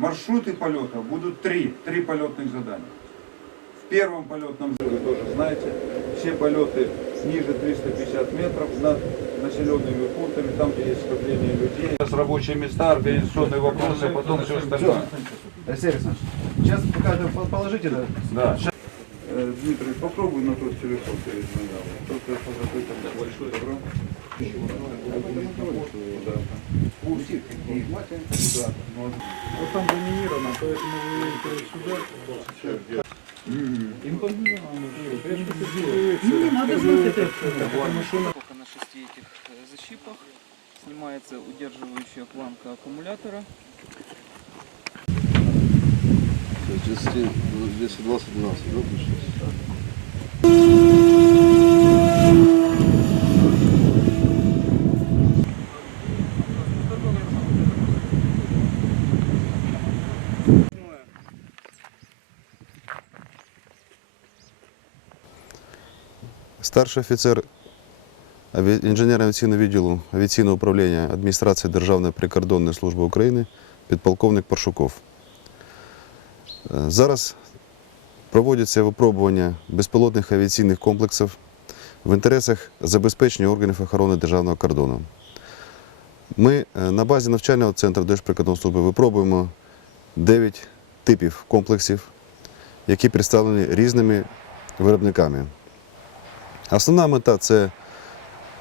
Маршруты полета будут три, три полетных задания. В первом полетном вы тоже знаете, все полеты ниже 350 метров над населенными пунктами, там, где есть скопление людей. С рабочие места, организационные вопросы, а потом все остальное. Алексей Александрович, сейчас пока положите, да? Да. Э, Дмитрий, попробуй на тот телефон перезвонил. Только по закрытому большой добро. Да. Пустит и да. Вот. Там заминировано, поэтому вы видите сюда. Не надо знать это. На шести этих э, защипах снимается удерживающая планка аккумулятора. То есть 10, 10 20, 12, да, получается? Старший офіцер аві- інженерно-авіаційного відділу авіаційного управління адміністрації Державної прикордонної служби України підполковник Паршуков. Зараз проводяться випробування безпілотних авіаційних комплексів в інтересах забезпечення органів охорони державного кордону. Ми е, на базі навчального центру Держприкордонної служби випробуємо 9 типів комплексів, які представлені різними виробниками. Основна мета це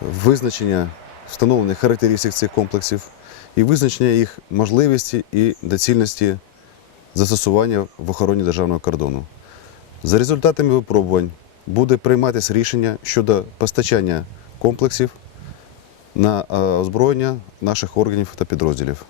визначення встановлених характеристик цих комплексів і визначення їх можливості і доцільності застосування в охороні державного кордону. За результатами випробувань буде прийматися рішення щодо постачання комплексів на е, озброєння наших органів та підрозділів.